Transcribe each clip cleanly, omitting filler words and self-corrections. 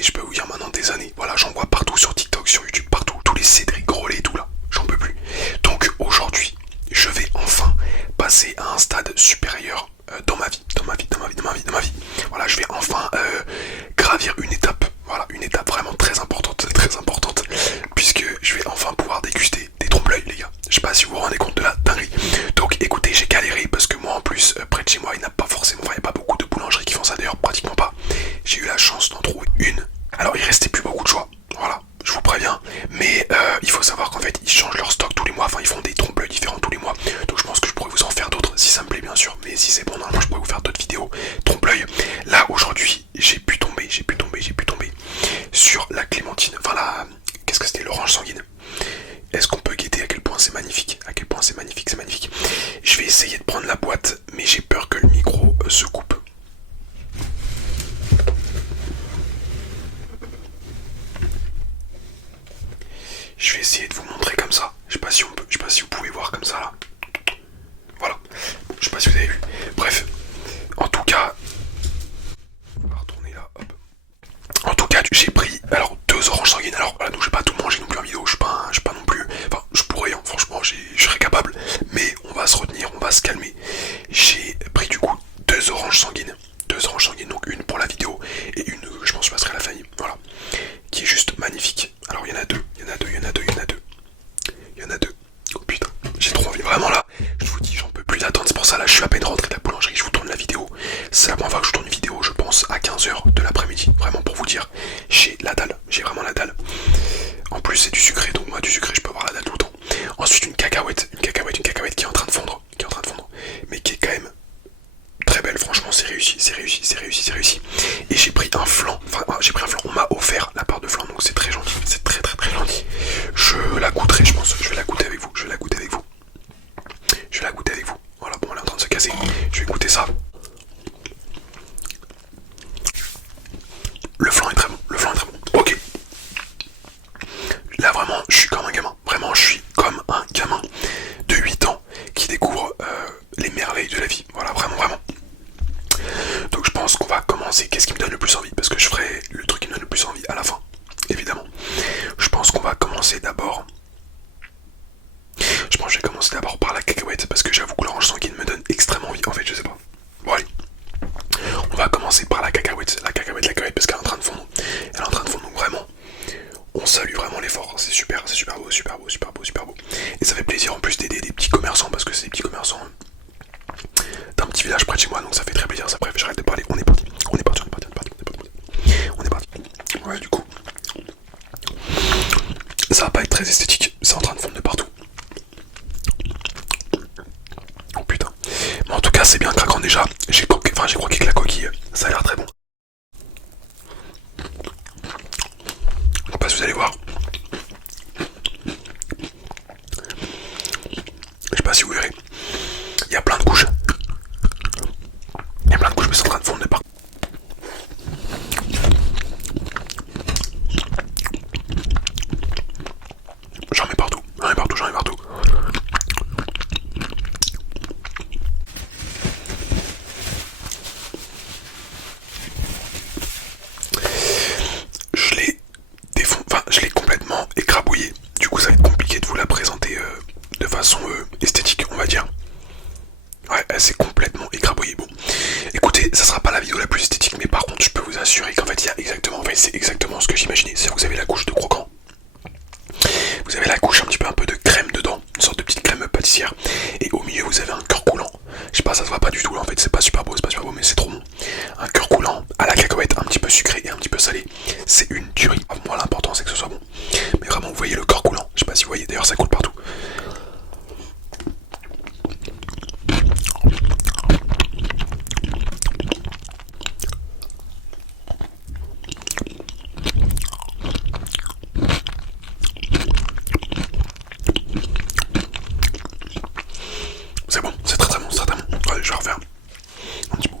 mais je peux vous dire maintenant des années. Voilà, j'en vois partout sur TikTok, sur YouTube, partout. Tous les Cédric Grolet et tout là, j'en peux plus. Donc aujourd'hui, je vais enfin passer à un stade supérieur dans ma vie, dans ma vie. Voilà, je vais enfin gravir une étape. Voilà, une étape vraiment très importante, puisque je vais enfin pouvoir déguster des trompe-l'œil, les gars. Je sais pas si vous vous rendez compte de la dinguerie. Donc écoutez, j'ai galéré parce que moi en plus, près de chez moi, il n'y a pas forcément, enfin, il n'y a pas beaucoup de boulangeries qui font ça, d'ailleurs, pratiquement pas. J'ai eu la chance d'en trouver une. Alors il restait plus beaucoup de choix, voilà, je vous préviens. Mais il faut savoir qu'en fait, ils changent leur stock tous les mois, enfin, ils font des trompe-l'œil différents tous les mois. Donc je pense que je pourrais vous en faire d'autres si ça me plaît, bien sûr. Mais si c'est bon, normalement, je pourrais vous faire d'autres vidéos trompe-l'œil. Là, aujourd'hui, j'ai pu tomber sur la clémentine, enfin la... Qu'est-ce que c'était, l'orange sanguine. Est-ce qu'on peut guetter à quel point c'est magnifique? À quel point c'est magnifique, c'est magnifique. Je vais essayer de prendre la boîte, mais j'ai peur que le micro se coupe. Je vais essayer de vous montrer comme ça. Je sais pas si on peut, je sais pas si vous pouvez voir comme ça là. Voilà. Je sais pas si vous avez vu. Bref. En tout cas, on va retourner là. Hop. En tout cas, j'ai pris alors 2 oranges sanguines. Alors voilà, donc je vais pas tout manger non plus en vidéo. Je suis pas non plus. Enfin, je pourrais. Hein, franchement, je serais capable. Mais on va se retenir, on va se calmer. J'ai pris du coup 2 oranges sanguines. 2 oranges sanguines, donc une pour la vidéo et une que je pense que je passerai à la famille. Voilà. Qui est juste magnifique. Alors il y en a deux. Oh putain, j'ai trop envie. Vraiment là, je vous dis, j'en peux plus d'attendre. C'est pour ça là, je suis à peine rentré de la boulangerie. Je vous tourne la vidéo. C'est la première fois que je tourne une vidéo, je pense, à 15h de l'après-midi. Vraiment pour vous dire, j'ai la dalle. J'ai vraiment la dalle. En plus, c'est du sucré, donc moi, du sucré, je peux avoir la dalle tout le temps. Ensuite, une cacahuète qui est en train de fondre. Mais qui est quand même très belle. Franchement, c'est réussi. Et j'ai pris un flan. On m'a offert la part de flan, donc c'est très gentil. C'est très gentil. Je la goûterai, je pense. Je vais la goûter avec vous. Voilà, bon, elle est en train de se casser. Je vais goûter ça. Le flan est très bon. Ok. Là, vraiment, je suis comme un gamin. Vraiment, je suis comme un gamin de 8 ans qui découvre les merveilles de la vie. Voilà, vraiment. Donc je pense qu'on va commencer. Qu'est-ce qui me donne le plus envie? Parce que je ferai le truc qui me donne le plus envie à la fin, évidemment. Je pense qu'on va commencer d'abord. Je vais commencer d'abord par la cacahuète parce que j'avoue que l'orange sanguine me donne extrêmement envie. En fait, je sais pas. Bon, allez. On va commencer par la cacahuète. La cacahuète parce qu'elle est en train de fondre. Donc vraiment, on salue vraiment l'effort. C'est super beau. Et ça fait plaisir en plus d'aider des petits commerçants parce que c'est des petits commerçants d'un petit village près de chez moi, donc ça fait très plaisir. Ça, bref, j'arrête de parler. On est parti. Ouais, du coup, ça va pas être très esthétique. C'est en train de fondre de partout. Oh putain. Mais en tout cas, c'est bien craquant déjà. J'ai croqué que la coquille, ça a l'air très bon. Je sais pas si vous allez voir. Je sais pas si vous verrez. Il y a plein de couches. Mais c'est en train de fondre de partout. J'en mets partout. Je l'ai complètement écrabouillé. Du coup, ça va être compliqué de vous la présenter de façon esthétique, on va dire. Ouais, elle s'est complètement écrabouillée. Bon, écoutez, ça sera pas la vidéo la plus esthétique, mais par contre, je peux vous assurer qu'en fait, c'est exactement ce que j'imaginais. C'est-à-dire que vous avez la couche de croquant. Vous avez la couche un petit peu un peu de crème dedans, une sorte de petite crème pâtissière. Et au milieu, vous avez un cœur coulant. Je sais pas, ça se voit pas du tout là, en fait, c'est pas super beau, mais c'est trop bon. Un cœur coulant à la cacahuète, un petit peu sucré et un petit peu salé. C'est une tuerie. Moi, l'important, c'est que ce soit bon. Mais vraiment, vous voyez le cœur coulant. Je sais pas si vous voyez, d'ailleurs, ça coule partout. C'est bon, c'est très bon. Allez, je vais refaire un petit bout.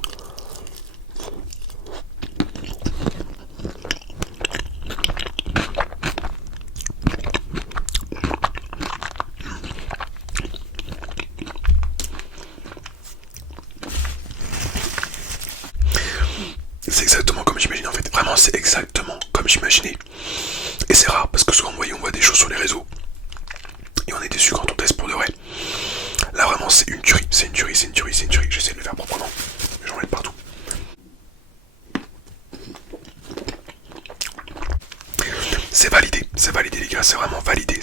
C'est exactement comme j'imagine en fait. Vraiment, c'est exactement comme j'imaginais. Et c'est rare parce que souvent, vous voyez, on voit des choses sur les réseaux et on est déçu quand on teste pour de vrai. Là vraiment c'est une tuerie, c'est une tuerie, c'est une tuerie, c'est une tuerie. J'essaie de le faire proprement, mais j'en mets partout. C'est validé les gars, c'est vraiment validé,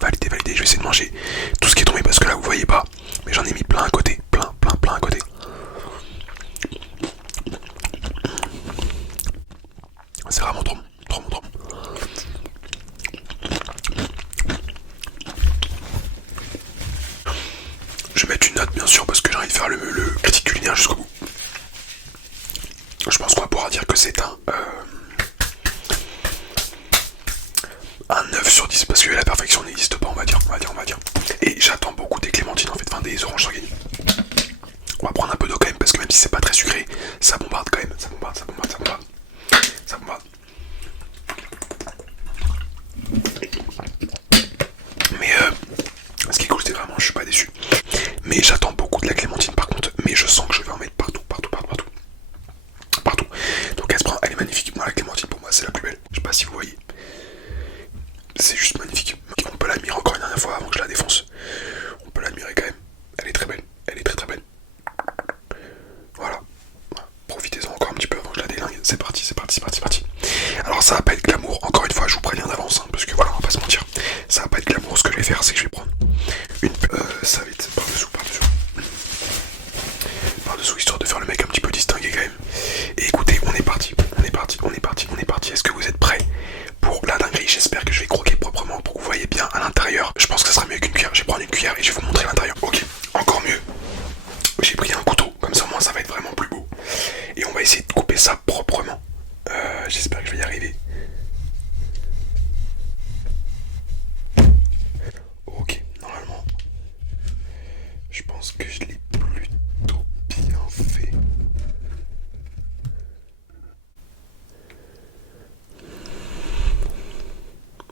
validé. Je vais essayer de manger tout ce qui est tombé parce que là vous voyez pas, mais j'en ai mis plein à côté, plein à côté. C'est vraiment trop bon. Je vais mettre une note bien sûr parce que j'ai envie de faire le critique culinaire jusqu'au bout. Je pense qu'on va pouvoir dire que c'est un 9 sur 10 parce que la perfection n'existe pas, on va dire. Et j'attends beaucoup des clémentines en fait, enfin des oranges sanguines. On va prendre un peu d'eau quand même parce que même si c'est pas très sucré, ça bombarde quand même, ça bombarde. Mais ce qui est cool c'est vraiment, je suis pas déçu. Mais j'attends beaucoup de la clémentine par contre, mais je sens que je vais en mettre partout. Donc elle est magnifique, moi la clémentine pour moi c'est la plus belle, je sais pas si vous voyez. C'est juste magnifique. On peut l'admirer encore une dernière fois avant que je la défonce. On peut l'admirer quand même. Elle est très belle. Elle est très belle. Voilà. Profitez-en encore un petit peu avant que je la délingue. C'est parti. Alors ça va pas être glamour. Encore une fois, je vous préviens d'avance. Parce que voilà, on va pas se mentir. Ça va pas être glamour. Ce que je vais faire, c'est que je vais prendre une... ça va être par-dessous. Par-dessous, histoire de faire le mec un petit peu distingué quand même. Et écoutez, on est parti. Est-ce que vous êtes prêts pour la dinguerie? J'espère que je vais croquer proprement pour que vous voyez bien à l'intérieur. Je pense que ça sera mieux qu'une cuillère. Je vais prendre une cuillère et je vais vous montrer l'intérieur. Ok, encore mieux. J'ai pris un couteau, comme ça moi ça va être vraiment plus beau. Et on va essayer de couper ça proprement. J'espère que je vais y arriver. Ok, normalement, je pense que je l'ai plutôt bien fait.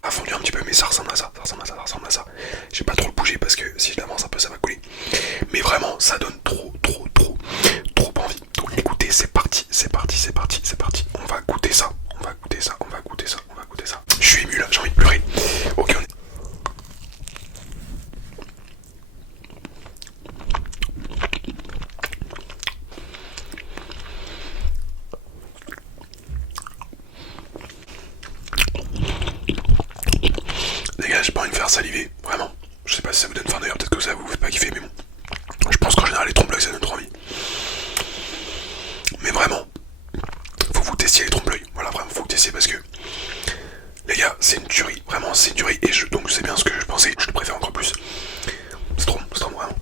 A fondu un petit peu, mais ça ressemble à ça. Je vais pas trop le bouger parce que si je l'avance un peu ça va couler. Mais vraiment ça donne trop envie. Donc écoutez, c'est parti. On va goûter ça. Je suis ému là, j'ai envie de pleurer. Ok, on est... Les gars, j'ai pas envie de faire saliver, vraiment. Je sais pas si ça vous donne faim d'ailleurs, peut-être que ça vous fait pas kiffer, mais bon. Je pense qu'en général les trompe-l'œil ça donne trop envie. Mais vraiment, faut que vous testiez les trompe-l'œil. Voilà, vraiment, faut que vous testiez parce que les gars, c'est une tuerie, vraiment c'est une tuerie. Et donc c'est bien ce que je pensais, je le préfère encore plus. C'est trop bon, vraiment.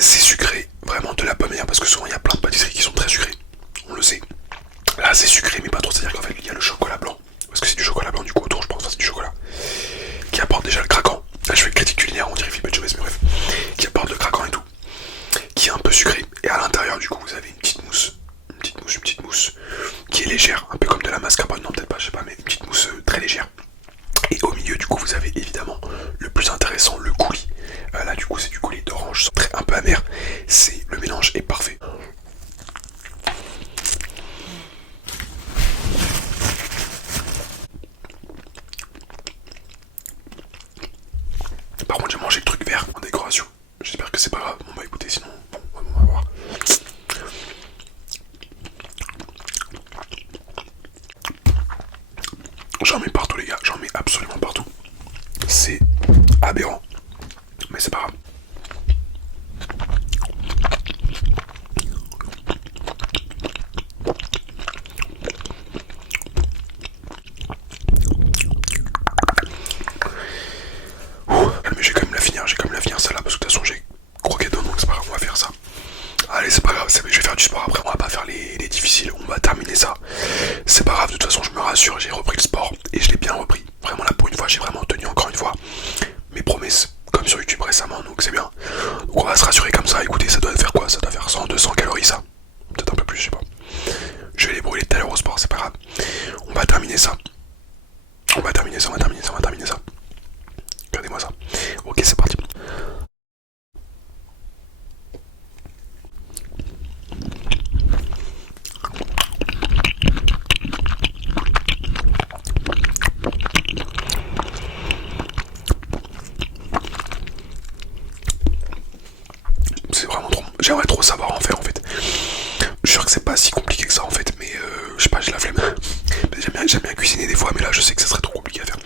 C'est sucré, vraiment de la bonne manière, parce que souvent il y a plein de pâtisseries qui sont très sucrées, on le sait. Là c'est sucré mais pas trop, c'est-à-dire qu'en fait il y a le chocolat blanc, parce que c'est du chocolat blanc du coup autour je pense, enfin, c'est du chocolat, qui apporte déjà le craquant. Là je fais critique culinaire, on dirait Philippe Etchebest, mais bref, qui apporte le craquant et tout, qui est un peu sucré, et à l'intérieur du coup vous avez une petite mousse, qui est légère, un peu comme de la mascarpone, non peut-être pas, je sais pas, mais une petite mousse très légère. Et au milieu du coup vous avez évidemment le plus intéressant, le coulis. Là du coup c'est du coulis d'orange, un peu amer. Le mélange est parfait. Par contre j'ai mangé le truc vert en décoration. J'espère que c'est pas grave. Bon bah écoutez, sinon bon, on va voir. J'en mets partout les gars, j'en mets absolument partout. C'est aberrant. Mais c'est pas grave. Mais j'ai quand même la finir celle-là parce que de toute façon j'ai croqué dedans donc c'est pas grave, on va faire ça. Allez c'est pas grave, je vais faire du sport après, on va pas faire les difficiles, on va terminer ça. C'est pas grave, de toute façon je me rassure, j'ai repris le sport et je l'ai bien repris. Vraiment là pour une fois j'ai vraiment tenu encore une fois mes promesses comme sur YouTube récemment donc c'est bien. Donc on va se rassurer comme ça, écoutez ça doit faire quoi? Ça doit faire 100, 200 calories ça. Peut-être un peu plus, je sais pas. Je vais les brûler tout à l'heure au sport, c'est pas grave. On va terminer ça. C'est vraiment trop bon. J'aimerais trop savoir en faire en fait. Je suis sûr que c'est pas si compliqué que ça en fait, mais je sais pas, j'ai la flemme. J'aime bien cuisiner des fois, mais là je sais que ça serait trop compliqué à faire.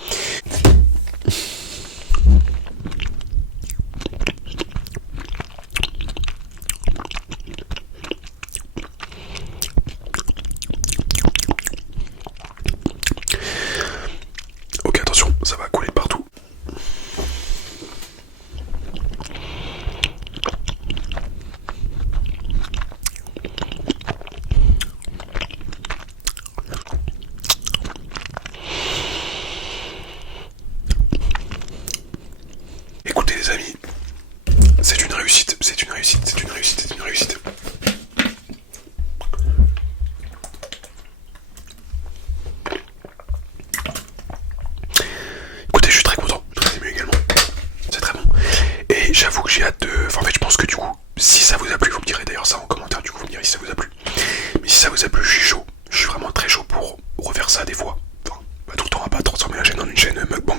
Ok, attention, ça va couler partout. Écoutez les amis, c'est une réussite, c'est une réussite, c'est une réussite, c'est une réussite. Écoutez, je suis très content, très ému également. C'est très bon. Et j'avoue que j'ai hâte de... Enfin, en fait, je pense que du coup, si ça vous a plu, vous me direz d'ailleurs ça en commentaire, du coup, vous me direz si ça vous a plu. Mais si ça vous a plu, je suis chaud. Je suis vraiment très chaud pour refaire ça des fois. Enfin, pas tout le temps, à pas transformer la chaîne en une chaîne mukbang.